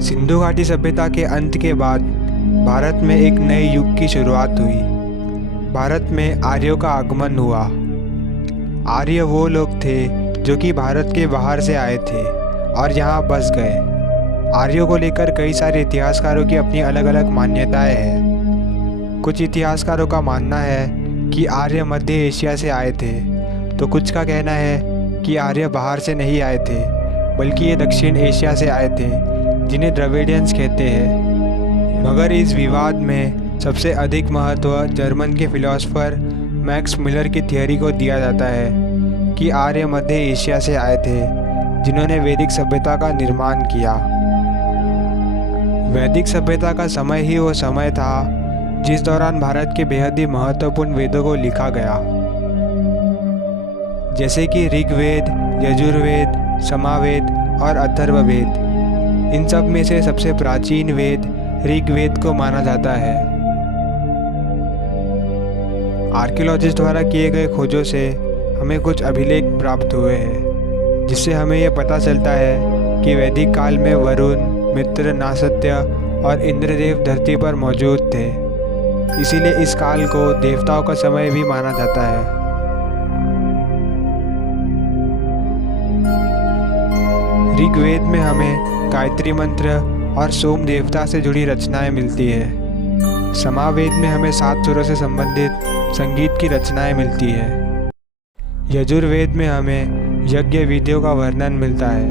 सिंधु घाटी सभ्यता के अंत के बाद भारत में एक नए युग की शुरुआत हुई। भारत में आर्यों का आगमन हुआ। आर्य वो लोग थे जो कि भारत के बाहर से आए थे और यहाँ बस गए। आर्यों को लेकर कई सारे इतिहासकारों की अपनी अलग अलग मान्यताएं हैं। कुछ इतिहासकारों का मानना है कि आर्य मध्य एशिया से आए थे, तो कुछ का कहना है कि आर्य बाहर से नहीं आए थे बल्कि ये दक्षिण एशिया से आए थे, जिन्हें द्रविडियंस कहते हैं। मगर इस विवाद में सबसे अधिक महत्व जर्मन के फिलोसोफर मैक्स मुलर की थियोरी को दिया जाता है कि आर्य मध्य एशिया से आए थे, जिन्होंने वैदिक सभ्यता का निर्माण किया। वैदिक सभ्यता का समय ही वो समय था जिस दौरान भारत के बेहद ही महत्वपूर्ण वेदों को लिखा गया, जैसे कि ऋग्वेद, यजुर्वेद, सामवेद और अथर्ववेद। इन सब में से सबसे प्राचीन वेद ऋग्वेद को माना जाता है। आर्कियोलॉजिस्ट द्वारा किए गए खोजों से हमें कुछ अभिलेख प्राप्त हुए हैं, जिससे हमें यह पता चलता है कि वैदिक काल में वरुण, मित्र, नासत्य और इंद्रदेव धरती पर मौजूद थे। इसीलिए इस काल को देवताओं का समय भी माना जाता है। ऋग्वेद में हमें गायत्री मंत्र और सोम देवता से जुड़ी रचनाएं मिलती है। सामवेद में हमें 7 सुरों से संबंधित संगीत की रचनाएं मिलती है। यजुर्वेद में हमें यज्ञ विधियों का वर्णन मिलता है।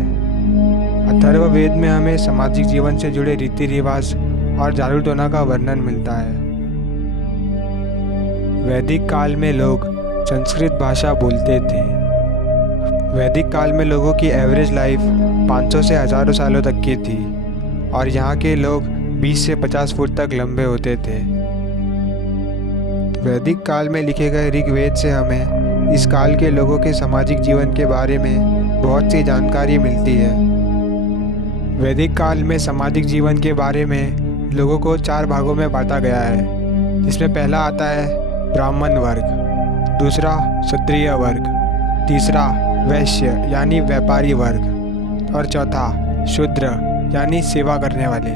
अथर्ववेद में हमें सामाजिक जीवन से जुड़े रीति रिवाज और जादू टोना का वर्णन मिलता है। वैदिक काल में लोग संस्कृत भाषा बोलते थे। वैदिक काल में लोगों की एवरेज लाइफ 500 से हजारों सालों तक की थी और यहाँ के लोग 20 से 50 फुट तक लंबे होते थे। वैदिक काल में लिखे गए ऋग्वेद से हमें इस काल के लोगों के सामाजिक जीवन के बारे में बहुत सी जानकारी मिलती है। वैदिक काल में सामाजिक जीवन के बारे में लोगों को 4 भागों में बांटा गया है, जिसमें पहला आता है ब्राह्मण वर्ग, दूसरा क्षत्रिय वर्ग, तीसरा वैश्य यानी व्यापारी वर्ग और चौथा शूद्र यानी सेवा करने वाले।